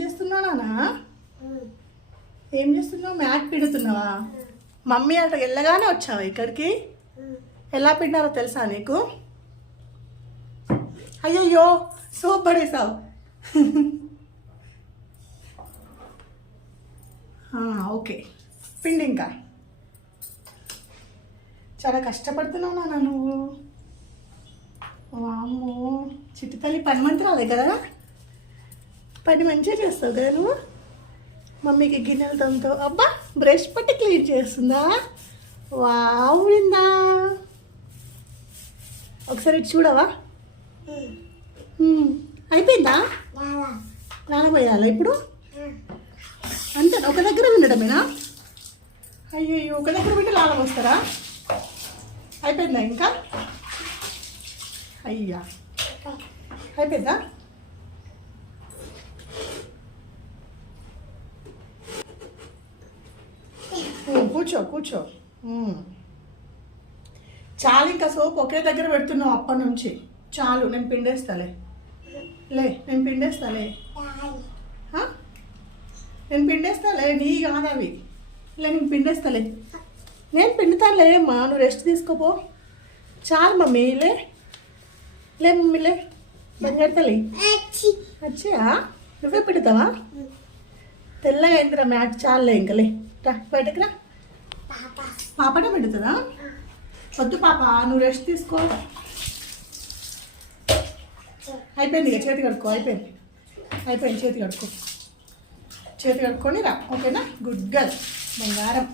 చేస్తున్నావు నాన్న? ఏం చేస్తున్నావు? మ్యాట్ పిండుతున్నావా? మమ్మీ అట వెళ్ళగానే వచ్చావా ఇక్కడికి? ఎలా పిండారో తెలుసా నీకు? అయ్యయ్యో సోప్ పడేసావు. ఓకే పిండి ఇంకా. చాలా కష్టపడుతున్నావు నాన్న నువ్వు. వామ్మో చిట్టి తల్లి పని మంత్రాలే కదా, పని మంచిగా చేస్తావు కదా నువ్వు. మమ్మీకి గిన్నెలు తోముతావు. అబ్బా బ్రష్ పట్టి క్లీన్ చేస్తుందా? వావ్ బృందా, ఒకసారి ఇటు చూడవా? అయిపోయిందా? నానబోయాలా ఇప్పుడు? అంతే ఒక దగ్గర ఉండడమేనా? అయ్యో ఒక దగ్గర పెట్టి లాలం వస్తారా? అయిపోయిందా ఇంకా? అయ్యా అయిపోయిందా? కూర్చో కూర్చో. చాలు ఇంకా సోప్ ఒకే దగ్గర పెడుతున్నావు అప్పటి నుంచి. చాలు నేను పిండేస్తాలే. నేను పిండేస్తాలే. నేను పిండేస్తాలే, నీ కాదు అవి. నేను పిండేస్తాలే. నేను పిండుతానులే అమ్మా, నువ్వు రెస్ట్ తీసుకోపో. చాలు మమ్మీ. లే మమ్మీ లే, బంగారుతలే. అచ్చా నువ్వే పిండుతావా? తెల్లగా అయిందిరా మ్యాట్. చాలులే ఇంకా. రా బయటకు రా. పాపనే పిండుతుందా? వద్దు పాప, నువ్వు రెస్ట్ తీసుకో. అయిపోయింది ఇక, చేతి కడుక్కో. అయిపోయింది చేతి కడుక్కో. చేతి కడుక్కొని రా, ఓకేనా? గుడ్ గర్ల్ బంగారం.